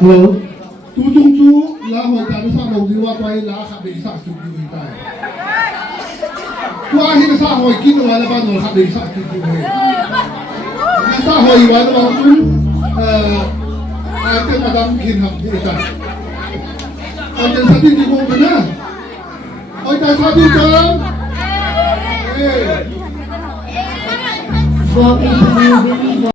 Hello. Tu chom2 la hoi ta sa lo di wa kwai la kha be sa chu di tai. Kwa hi sa hoi kin wa la ba no kha be sa chu di he. Na sa hoi wa la ba chu ai ke madam kin ham di ta. Ai jan sa di di ko ba na. Oi ta sa di ta. For people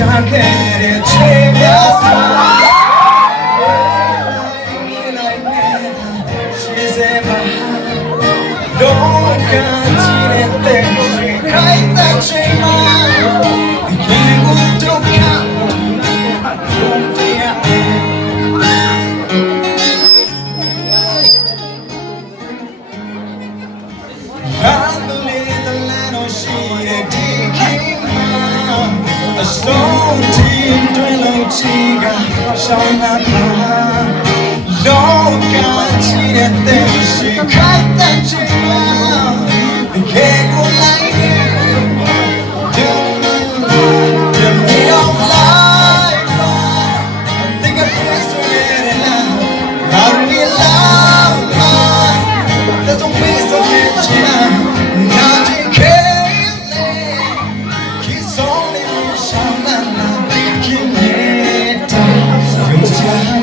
자기를 챙겼어 시세만 너가 지냈대 가있다지만 결국도 가볼게야 I believe the land of shit a song team 되는지가 셔나봐 너가 지냈던 시간 따지마 내게 골라이게 Give me your life I think I feel so good now I really love my There's no place to get you now 나지 care He's only me 샤나나 기회다 용기가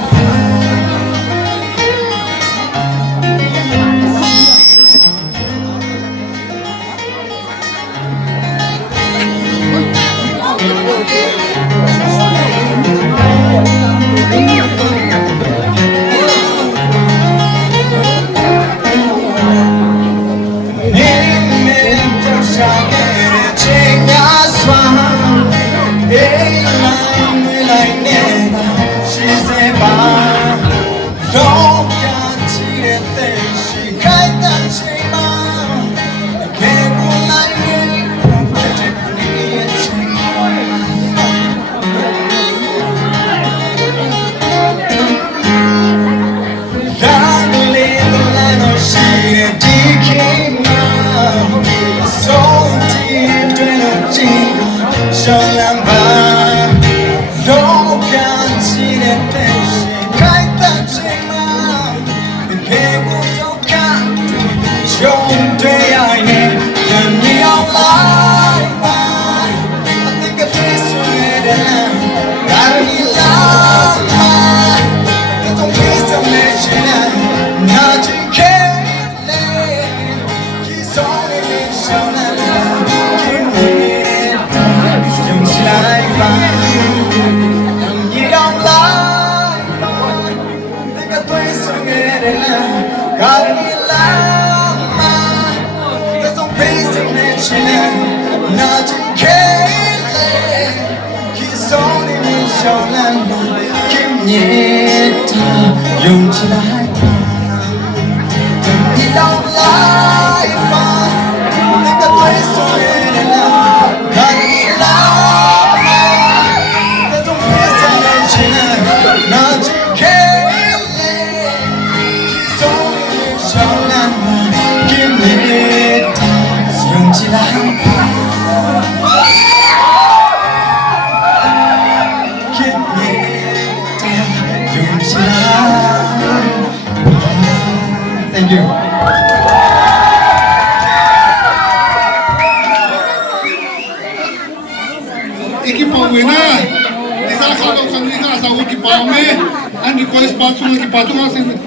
chom2 Give me your life I think I feel so good now Gotta be loved There's no place to mention now 나지 care He's only me 셔나나 기회다 용기라이 봐 Give me your life I think I feel so good now Gotta be loved 나지 care He's only me 셔나나 김예타 용지라이 Give me your life 내가 될 수 있는 나를 love There's no place to mention 나지 care He's only me 셔나나 김예타 용지라이 Thank you. Equipa buena. Esa la jala usando hija asa equipa me. Ani ko espacio no equipa tu hacen.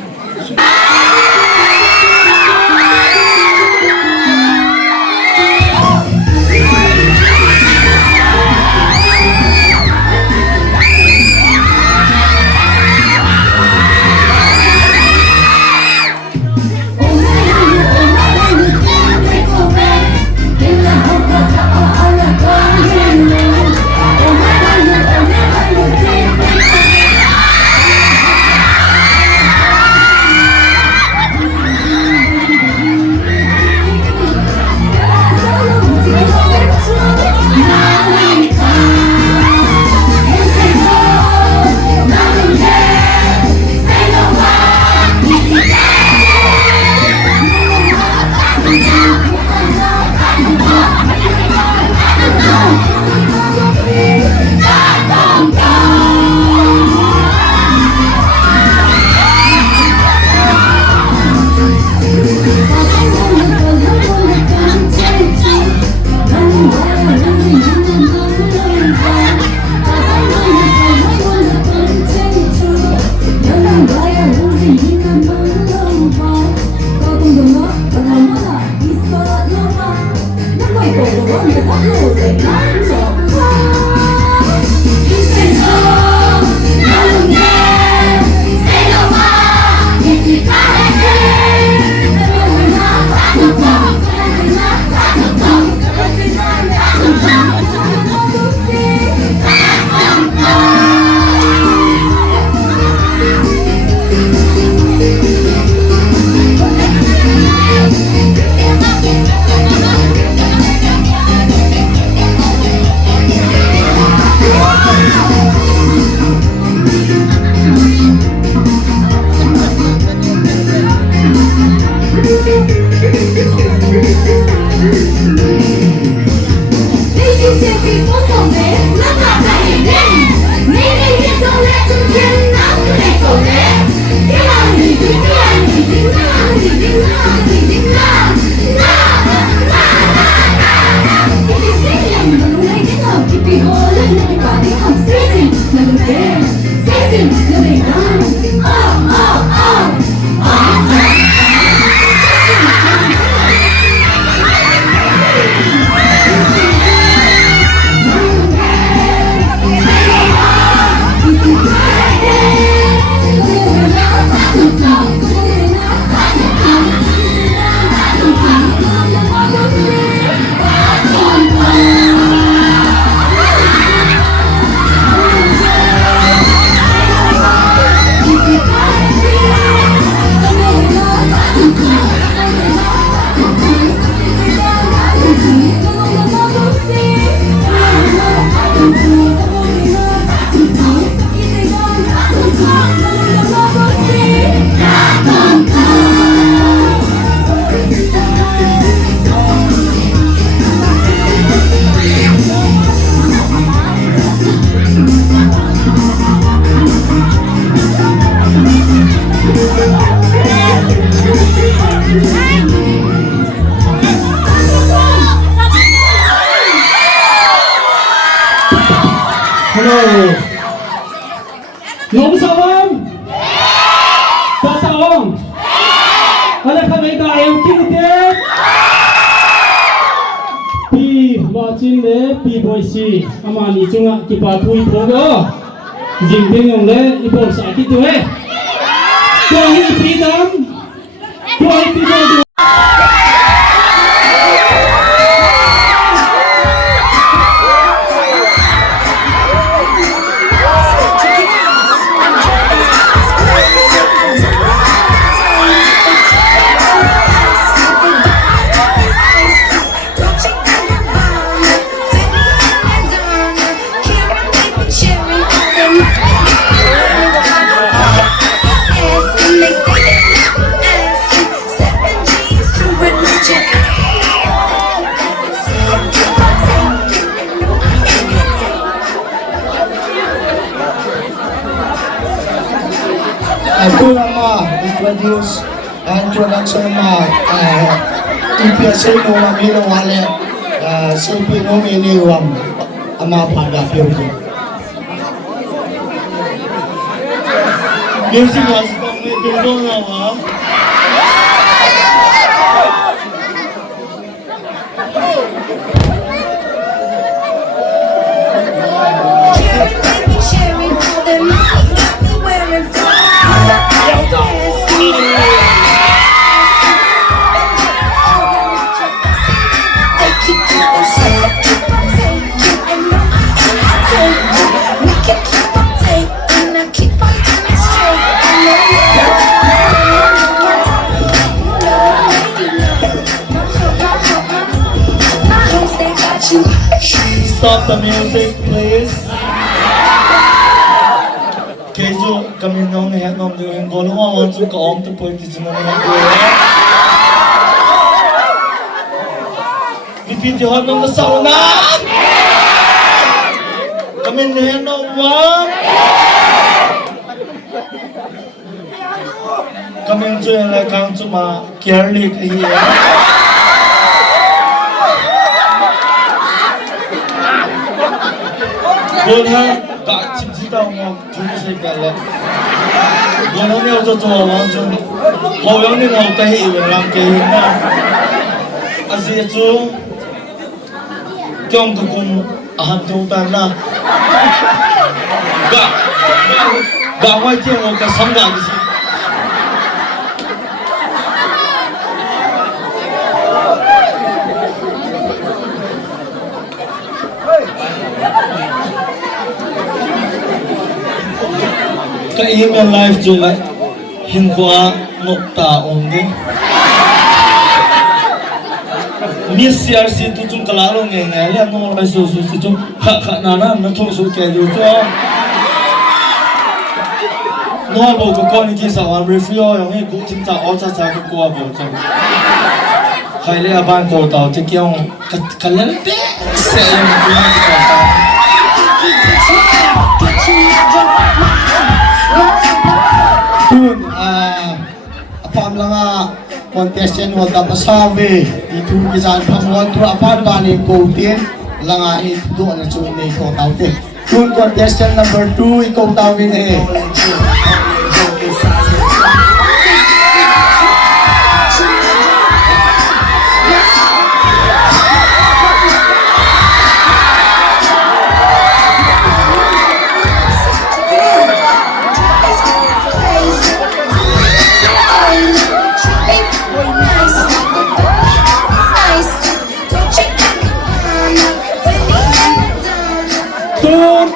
take it for me. Look up at it then. Maybe it's all that you can now let go there. Get on it, get on it, get on it, get on it, get on it. If you say I'm gonna wake it up, keep it all in everybody. I'm seizing, never there. Seizing, never done. Hello. Nung salam. Tataong. Ada kami tayong kinutin. Pi wajin le pi boisi. Amani cunga kipatui pogo. Jingting yang le ipol sakit tu Tuahi freedom. Tuahi freedom. Ako nama introduce introduction nama IPSA no namino wale CP no mini wam ama pada film. Music was from nama. Stop the music, please. 계속 kami nung henom doing golo want to go on to point is no Repeat the henom the sauna. Kami henom wa. Kami enjoy la kang cuma carely here. Boleh tak cipta orang jenis segala. Boleh ni orang tu orang tu, orang ni orang tahu orang kena. Asyik tu, jong tu aham tu tanah. Gak wajib orang kesamga di sini. Email live juga hingga nokta onde. Miss CRC tu cuma kalau ngengel ya nol lesu susu cuma hak nana natung susu keju tu. Nol bawa kau ni kisah orang review yang ini kau cinta orang cakap kau apa macam. khai le aban ko tao te kyong kalal te se yung kulang ko tao tun apam langa contestant wal da pasabe itu kisan pamwan tu apar bani ko tien langa itu na chu nei ko tao te tun contestant number 2 ikaw tawin eh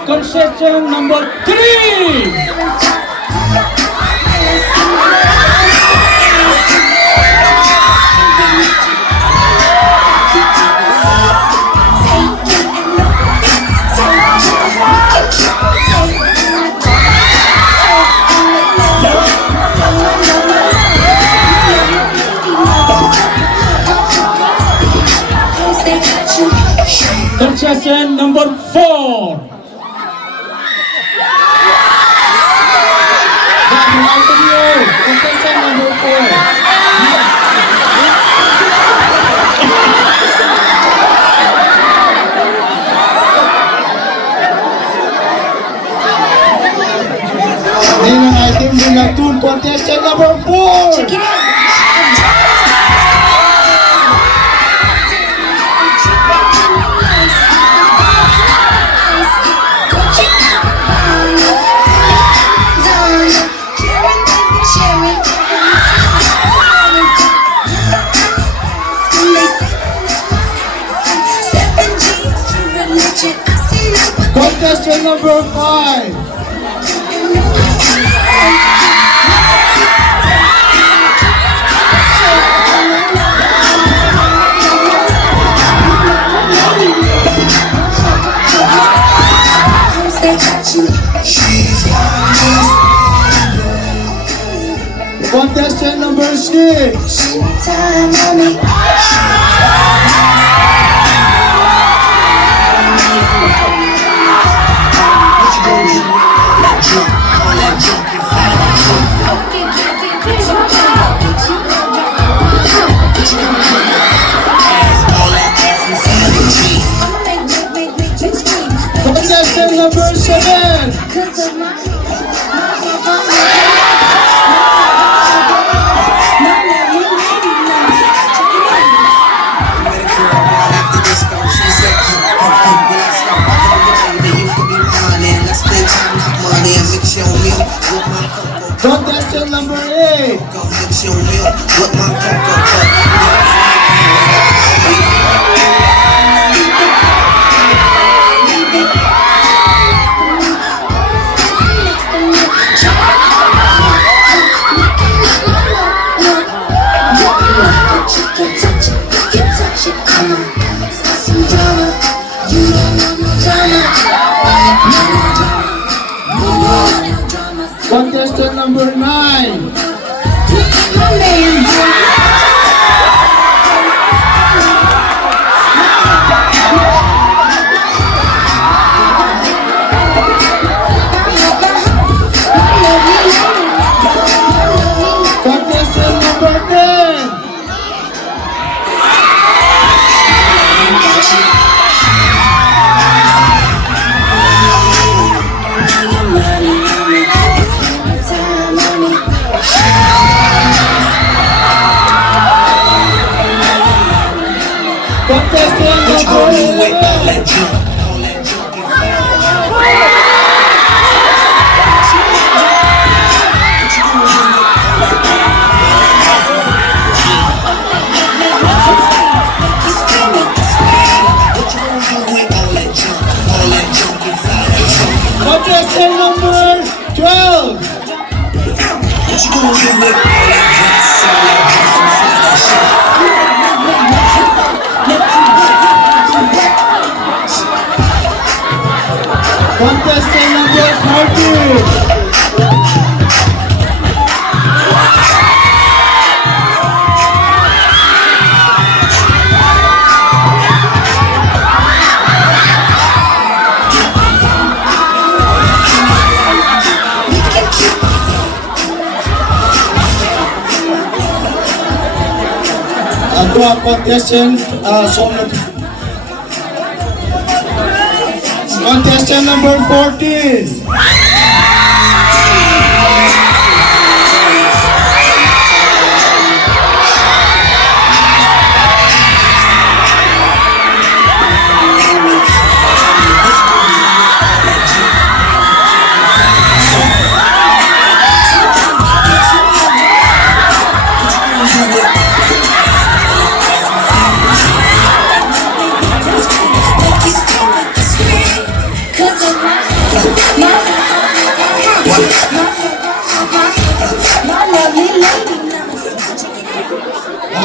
Concession number 3. Concession number 4. Concession number 4. Ini item dengan tun contestant number 4. Check it out. Contestant number 5. Contestant number 6. Contestant number 7. Contestant number 8. Contestant number 9. Contestant number 10. Contestant number 11. Contestant number 12. Contestant number 30. contestant contestant number 14.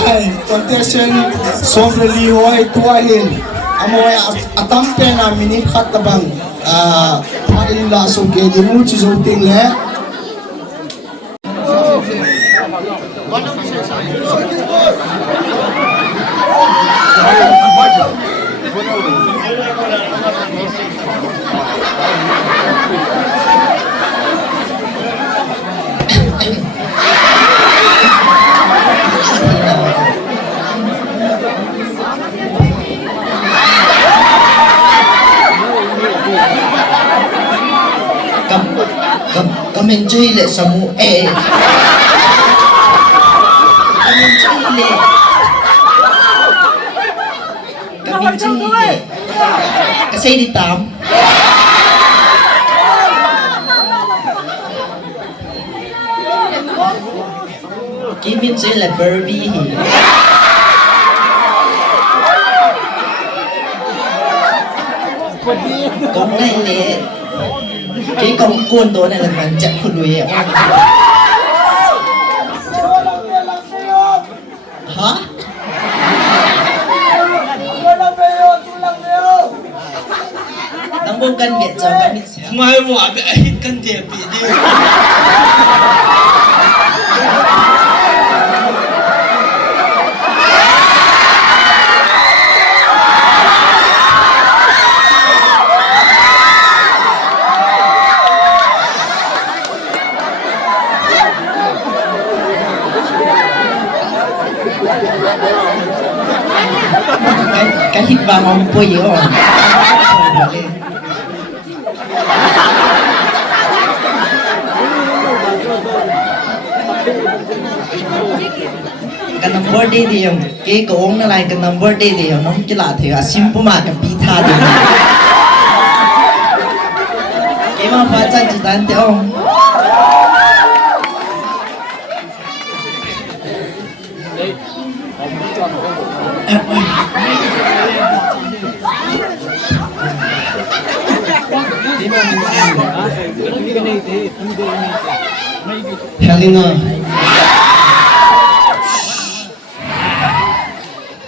Ay, contestant sobre lihoy tuwahin. Amoy atampe na minikat tabang parin laso ke di mu chizoting le. Kami chơi lệ samu kami chơi lệ kasi di tam kami chơi là Barbie con này lệ cái con cuốn đó này là bạn chặt con đuôi à hả đang buông cân Việt cho các mình Mai quả bị ấy cân đẹp bị đi. cái hít vào mong bôi gì không cái number đi thì cái cổ nó lại cái number đi thì nó chỉ là thì simple mà cái pita đi cái mà phải chân chỉ đánh theo không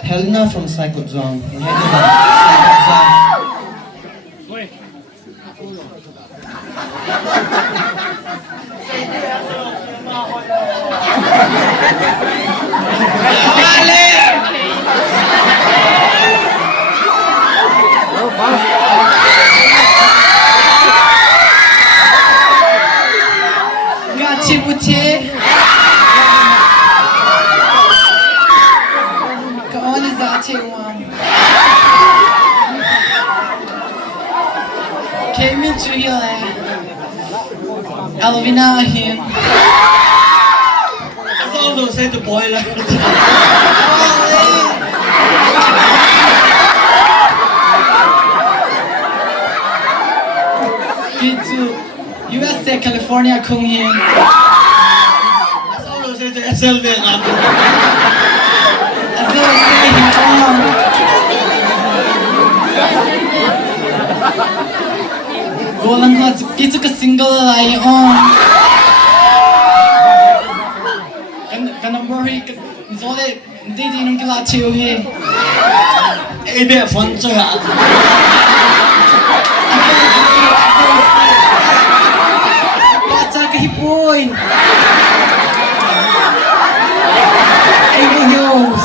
Helena from Cycle Jong. Gachi buti. Kaon is that one. Came into here. Alvina here. That's all those say the boiler. Get to USA, California, Kung here. That's all those say the SLV. As I was saying, Golang ka, it's a single line on. Kanang worry, zole, hindi nung kila chill here. Ebe fun so ya. Baca kehipoy. Ayos.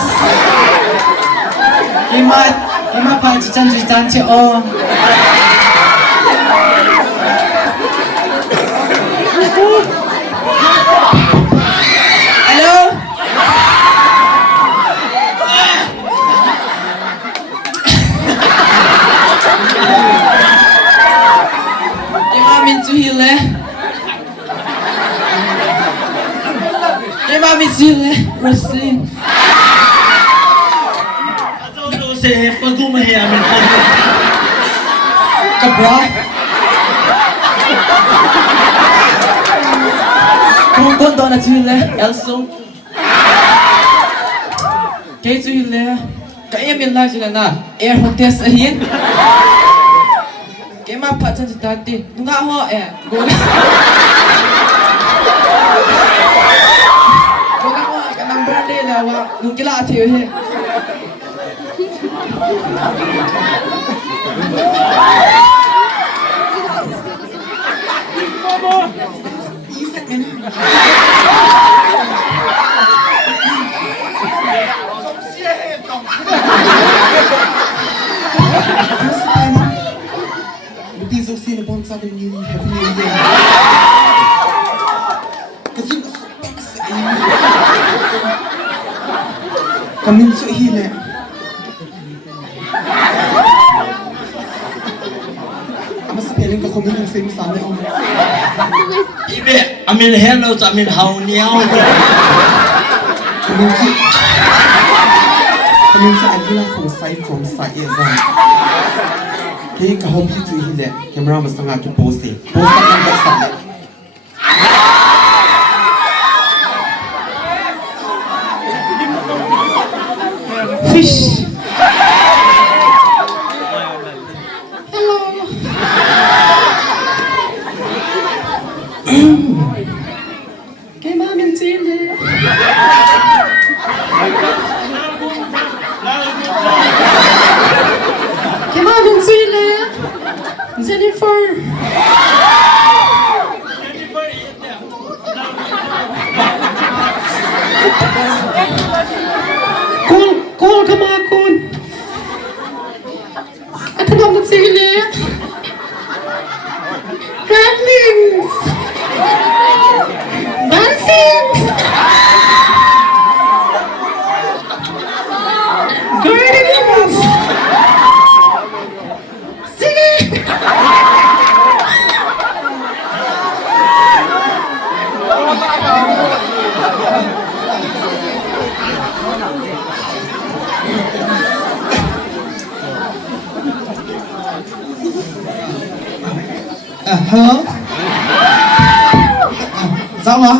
Ima pa cican ci on. Hello? Sile, Rasin. Azo se paguma he amin Kabra. Kung doon na sile, Elso. Kaya sile, kaya min lang sila na air hostess ahin. Kaya mapatan sa dati, nung ako gula. Gula ko, kanang birthday na wa, nung kila ati yun Di so sino pon sa akin yung happy new year. Kasi kami sa hile. Ama sa piling ka kami ng same sana ako. Ibe amin hello sa amin how niao. Kami sa agila from side exam. Kaya kahobi ito hile, kamera mas tanga ki pose. Pose ka ng sa. Fish. Hello. Kay mamin sili. Kay mamin sili. Jennifer. Kul kamakun. At naman sili. Ramblings. Dancing. Greetings. Singing. Hello? Sao hả?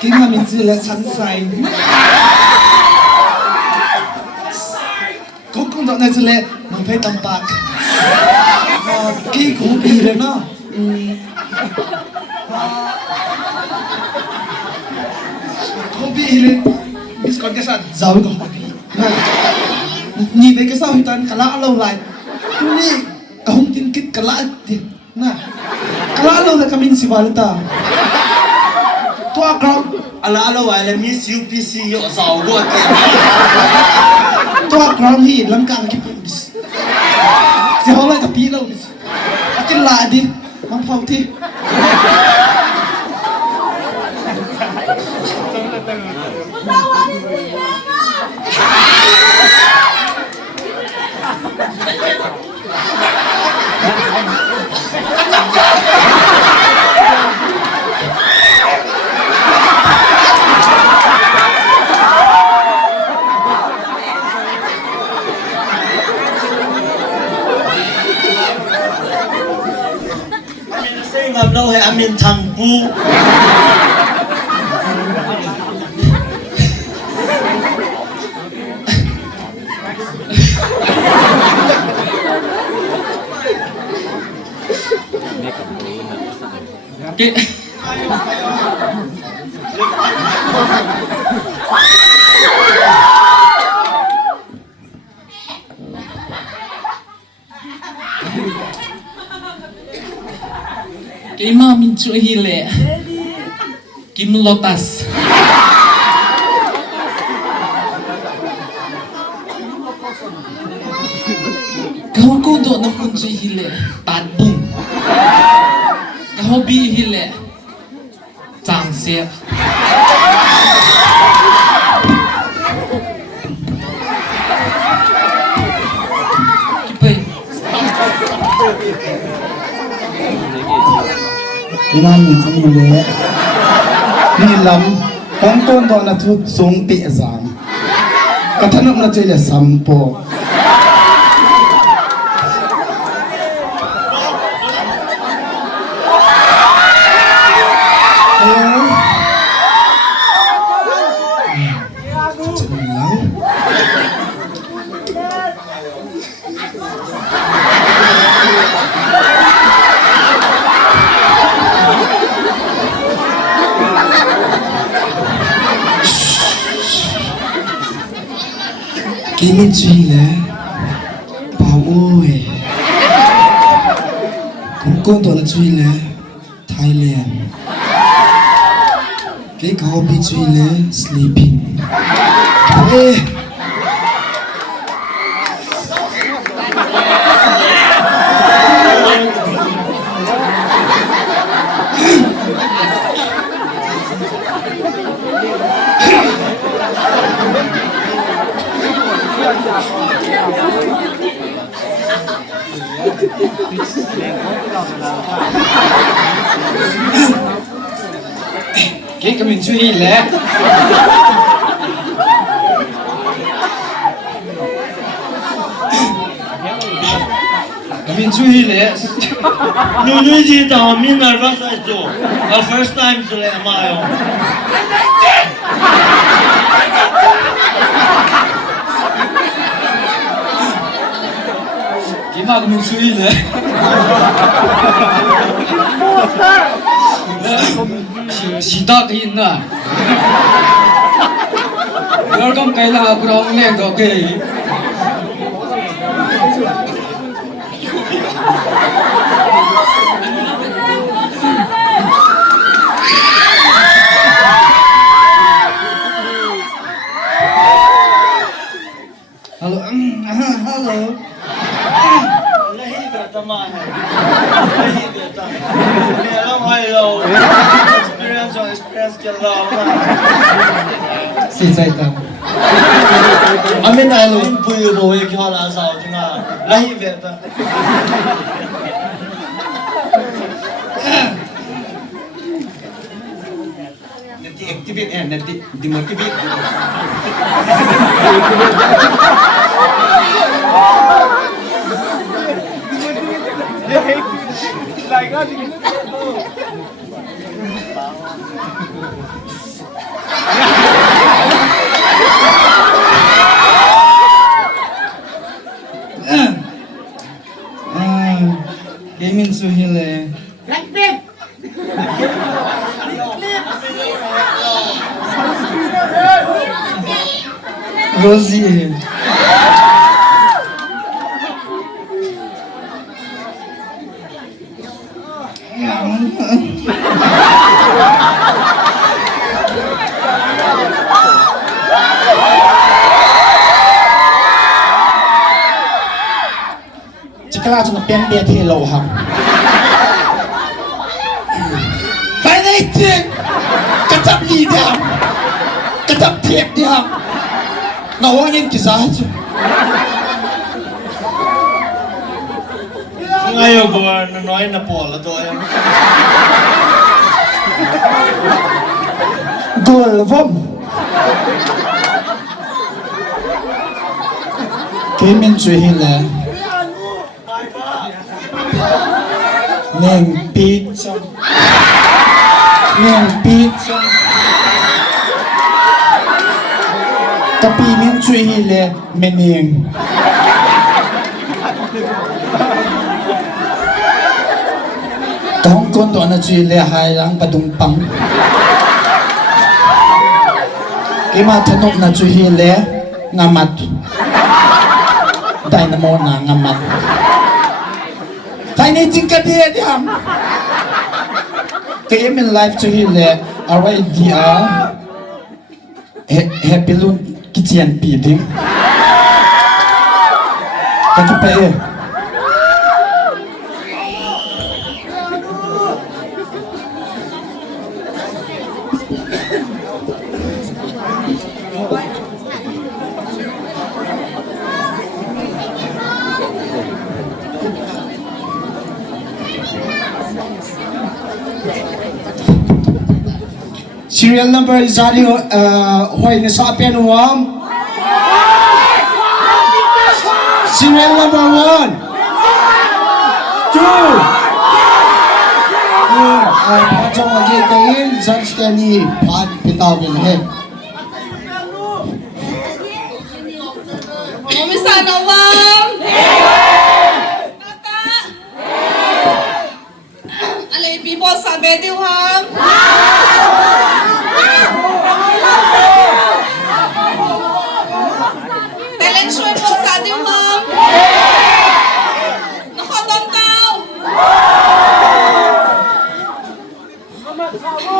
Cái mà mình chưa là sẵn sàng. Cũng đoạn này chưa là mình phải tầm bạc. Cái cũng bị rồi nó. Cũng bị rồi. Mình còn cái sao giàu có bị. Nhìn thấy cái sao hiện tại cả lạ lâu lại. Ini kahong tingkit kalaat din na kalalo na kami si Valita to akram Ala wala miss UPC yo sao go ate. to akram hi langkang ki pus si holay ta pilo bis akin la din mang phauti Say ngam lo he amin changpu. Kay mamin chu hile. Kim lotas. Kau ko do na pun chu hile. Tanbung. Kau bi hile. Chang se. Kipai. Ilan mình sẽ nhìn về ni lam hong kon do na thu sung pi zam ka thanup na chele sampo cái mình suy là bảo ôi cũng con tôi là suy là Thailand cái cậu bị suy là sleeping ê cái mình suy lẽ mình suy lẽ 누누이 지다 민 알바사 있죠. First time 줄래 아마요. cái mà mình suy lẽ 시다 cái 있나 welcome cái là 그런 내 거기 hello hello Lahi beta man. Lahi beta. Mera hello. Experience ke lo. si sai ta Amin alo puyo bo ye kya la sao jinga. Lahi beta. nanti activate nanti demotivate cái mình suy là Rosie chỉ cái là chúng nó bên bia thì lâu hầm phải đây tiền cái tập lì đi hầm cái tập thiệt đi hầm nó hoa nhân kỳ giá chứ Ngayo bo na nói na po la to em. gol vom cái mình chơi là nên pizza tapi mình chơi là mình Hong Kong doon na chile hai lang padumpang. Kima tanok na chile ngamat. Dynamo na ngamat. Tay ni tingkat dia diam. Kaya min life chile aray dia happy lun kitchen piting. Kakipae. Serial number Zari Hoy ni sa apian wam. Serial number 1 2 Pajong lagi kain Zan Stani Pan pitawin he. Umisana wam. Tata. Alay people sabi di wam. Talent show po sa di wam. Nakatong tao.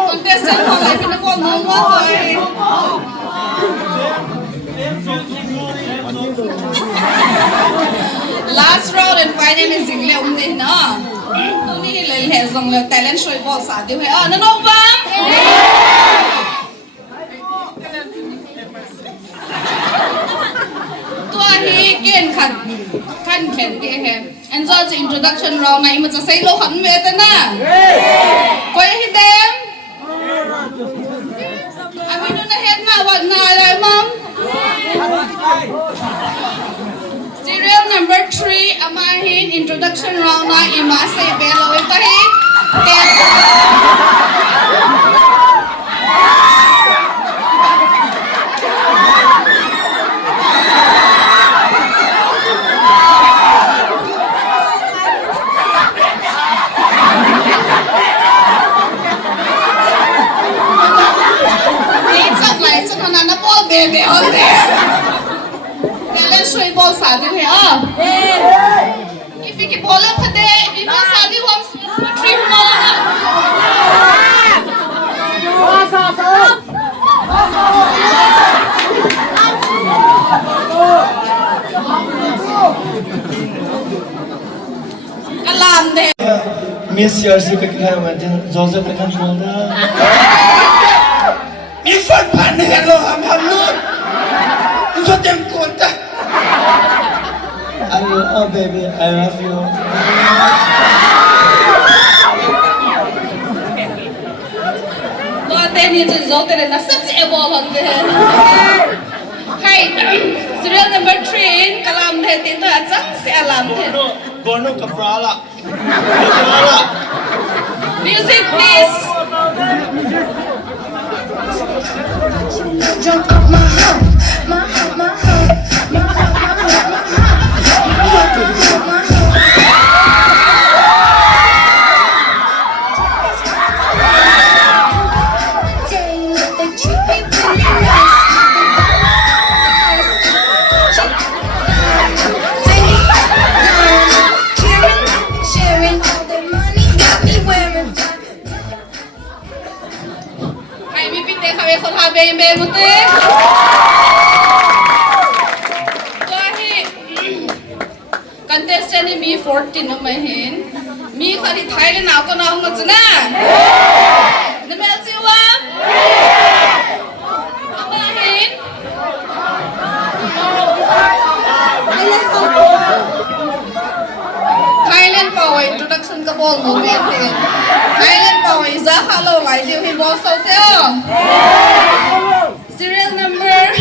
Contestant mo ay pinapon mo mo ay. Last round and final is Jingle umne na. Tuni hilal hai zong le talent show po sa di hai. Nano bang? Tua hi ken khan khen ke hai. Enjoy the introduction round na ima cha sai lo khan me ta na. Koi hi dem? Aminu na head na wat na lai mom. Serial number 3 amahin introduction round na ima say belo itahi. Baby on there. Let's show you ball sadi hai ah. If you ball up there, if you sadi wants three more. Kalam de. Miss CRC ka kaya man Joseph Lenkhom bolda. Ifan pan hello hamhalun. Iso tem konta. Oh baby, I love you. What then is result in a such a ball on there. Hey, serial number 3 kalam de tinta chang se alam de. Gono kaprala. Music please. Jump up my hump, my hump, my hump, my hump, my hump, my hump, my hump. They treat me really nice. Sharing all their money got me wearing. Hey, mi pinte kami ko habe imbe mute. Contestant ni 14 no mahin. Mi khari Thailand ako na ang ngajna. Namel siwa. Amahin. Thailand power introduction kabol no mahin. Thailand power isa khalo lai diu hi bo so teo. Serial number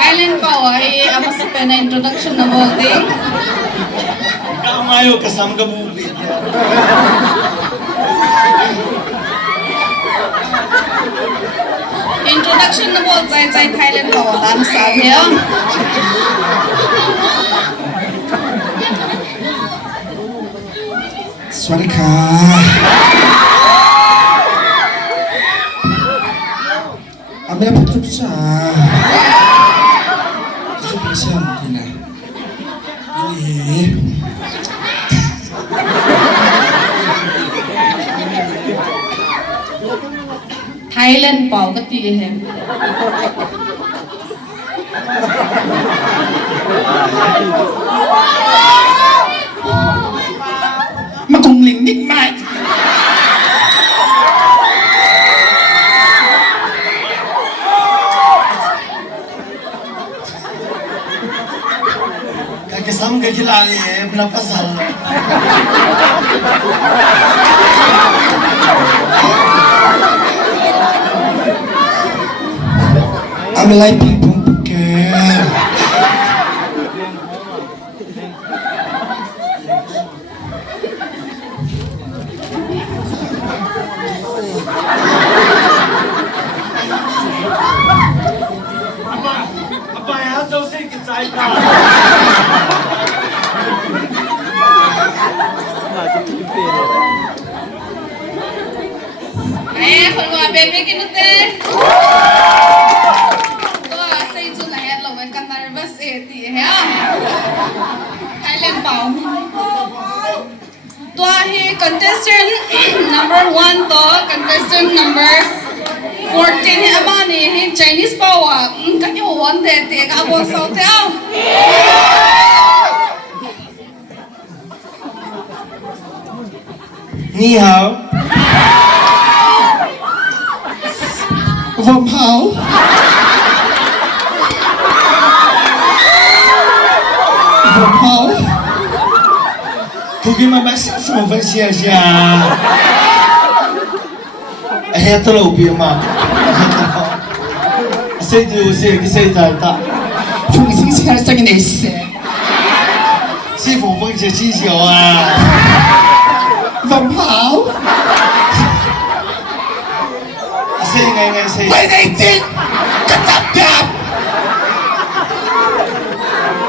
Thailand power ay amas pa na introduction na mo ding. Kamayo kasam ka movie. Introduction na mo zai Thailand power lan sa hiya. Sorry ka. Ambil apa tuh bisa? Itu bisa mungkin ya. Ini. Thailand power ka ti hai. Makung lingnik mai. Kasama ka kilala eh, pinapasal. I'm like people girl. Apa yang tahu sih kita itu?คนว่าเบบี้กินเต้ตัวใส่จุดไหนเราเป็นกัน nervous ตีเหรอไทยเล่นเป่าตัวที่ contestant number 1 ตัว contestant number 14ที่อาบ้านนี่ที่ Chinese เป่าอ่ะกันอยู่วันเด็กกับวันเสาร์เท้า你好。Vom Hau. Vom Hau. Tôi kiếm mà bác sĩ phòng phải xe xe. Hết tao lâu bia mà. Xây điều xe cái xây tài ta. Phương sinh xe sang cái này xe. Xe phòng phải xe chi chiều à. Vom Hau. Xây ngày xây. Mày này chị. Cắt tập đạp.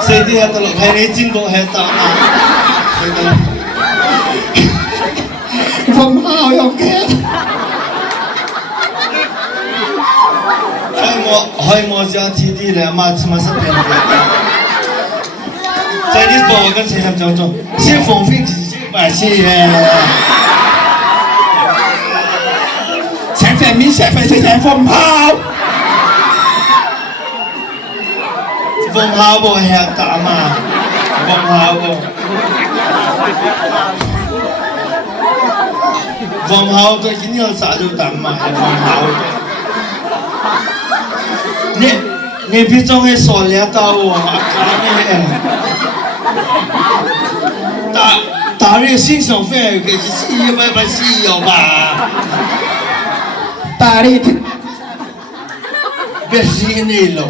Xây đi hết tao lâu. Hay này chính có hết ta à. Xây tao lâu. Vom Hau không kết. Hai mo gia thi đi là mà chỉ mà sắp đến được. Chinese bảo cái gì làm cho xe phòng phải chỉ bà xe. Sản phẩm mình sẽ phải xây sản phẩm Hau. Vom Hau bộ hết ta mà. Vom Hau bộ. Vom Hau tôi chỉ nhớ xã được tạm mà. Vom Hau. Nè biết trong cái sổ lẽ tao à cái này. Ta đây sinh sống phải cái gì mà phải gì ba. Ta đi thì Biết gì này lo.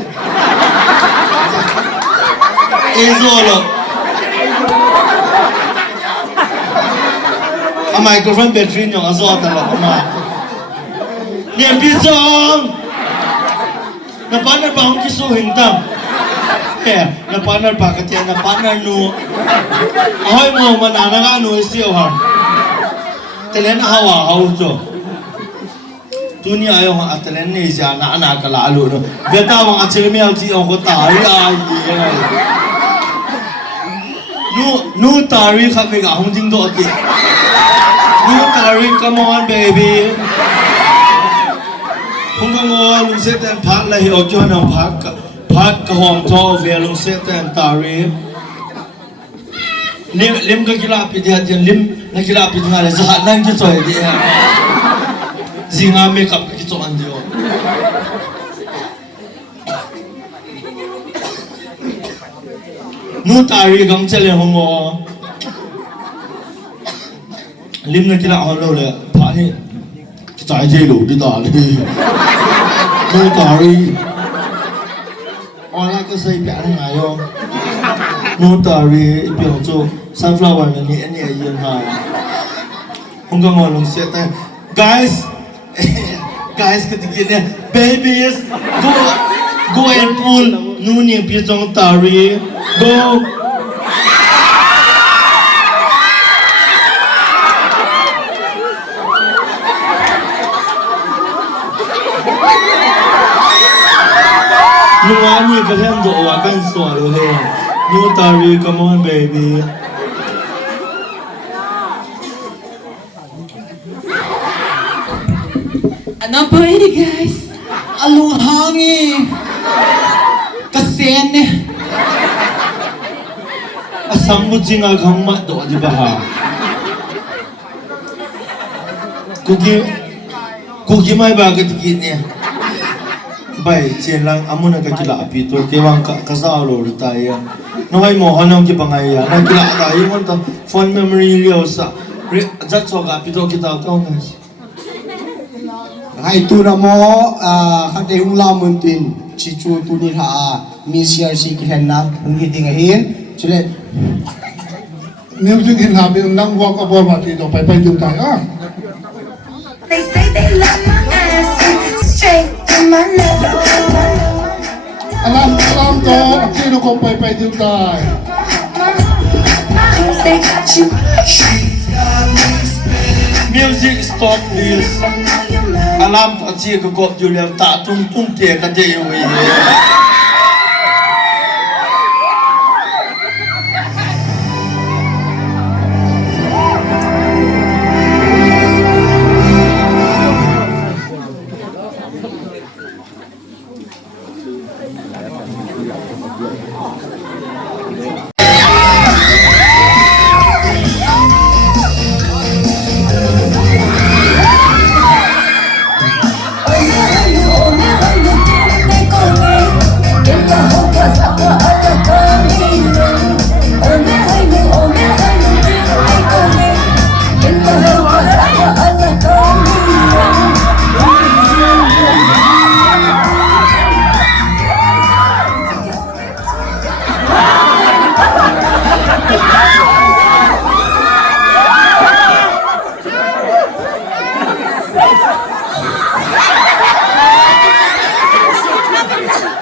Rồi lo. Microphone battery nhong azot ta mà. Nè biết trong na partner pa akong kiso hintam. Na partner pa katiya na partner no. Ahoy mo manana ka ano isiyo ha. Telen hawa hauto. Dunia ayo ha telen ni siya na anak kalalo no. Beta wang achilmi ang si ko tari ay. No tari kami ka hong ding do ati. No tari, come on baby. Kung nga lung setan pat lahi okyo ng pat kahom to via lung setan tari lim ka kilapit dihat yan lim na kilapit nga lang zahat lang kito eh di yan zinga makeup kito ang diyo no tari kang chale hongo lim na kilapit lo le pat hi tại dây lụt đi tỏ đi tôi tari ola có xây bẻ thằng này không no tari biểu cho sunflower này nhẹ nhẹ yên hà không có ngồi lòng xe tay guys cái gì này babies go and pull nu niệm biểu trong tari go Nung ani ka hem do wa kan so lo he. No tari, come on baby. ano po ini guys? Alung hangi. Kasen. Asam mo jinga gamma do di ba ha. Kugi mai ba ka tikit niya. bai chen lang amuna ka kila api to kewang ka sa lo tai ya no ai mo hanong ki pangai ya na kila da yi mon ta phone memory liao sa jat so ka api to kita to ngai hai tu na mo khat de hung la mun tin chi chu tu ni ha Miss CRC ki hen na hung hi ding hin chule music in habi nang walk over ma ti to pai pai tu tai ah They say they love my ass, straight to my love. alam to sino ko pai pai tu tai My hoes, they got you. music stop please alam ta chi ko ko ju liao ta tung tung te ka de yo ye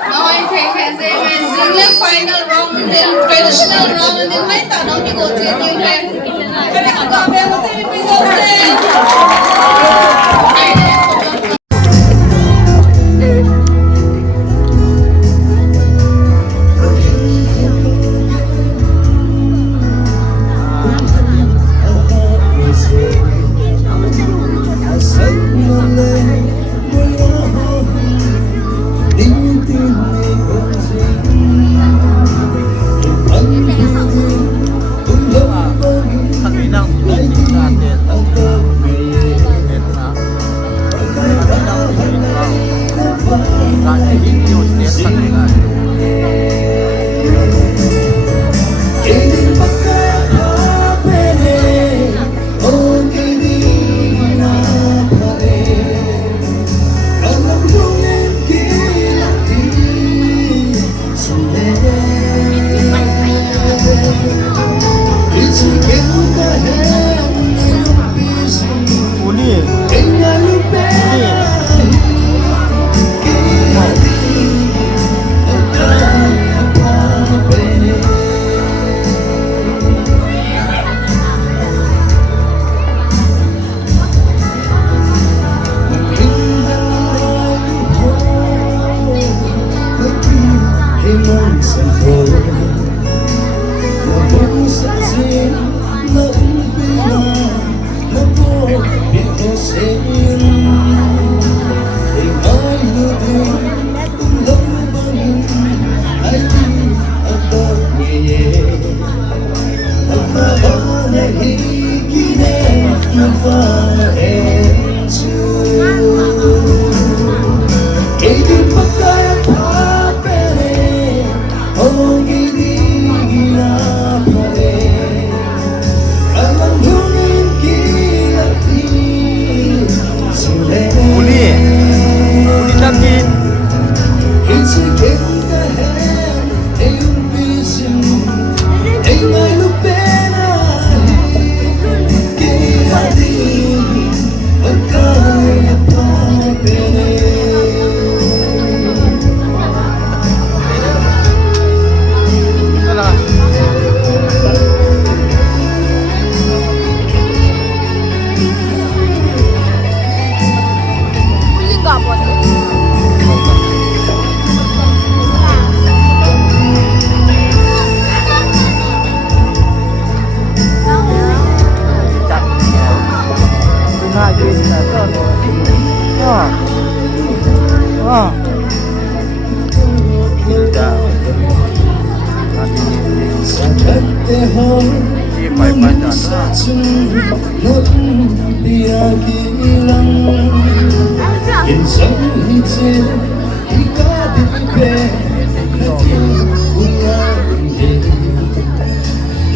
Now I take as a single final round in the traditional round in the night. Now we go to the new day. Kaya kagabi ako tayo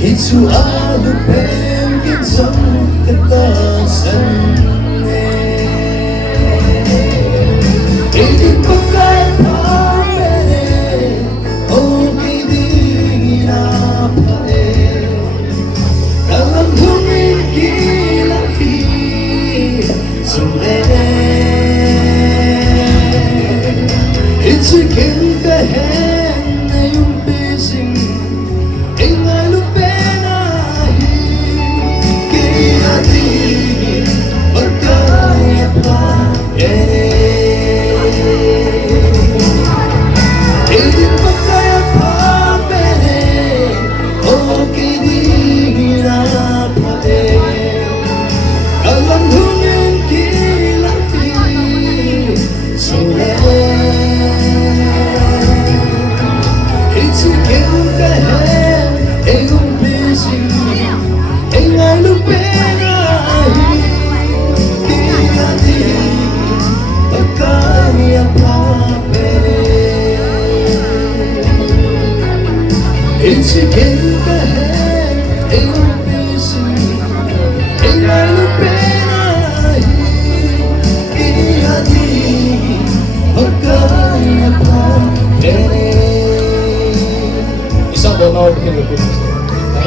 Itu ada pengen ketasan Ini bukan pamere Oke dingin apa Dalam bumi gila Itu kita hanya yung bising Ingai lupenahi Kaya di Berkaya pa Hindi berkaya pa Oke di ginapa Dalam hungin kilati Sulit It's a game that yung busy Ingay lupenahi Kaya di Pagkaya pa It's a game that yung busy Ingay lupenahi Kaya di Pagkaya pa Isang bonaw pinag-upit.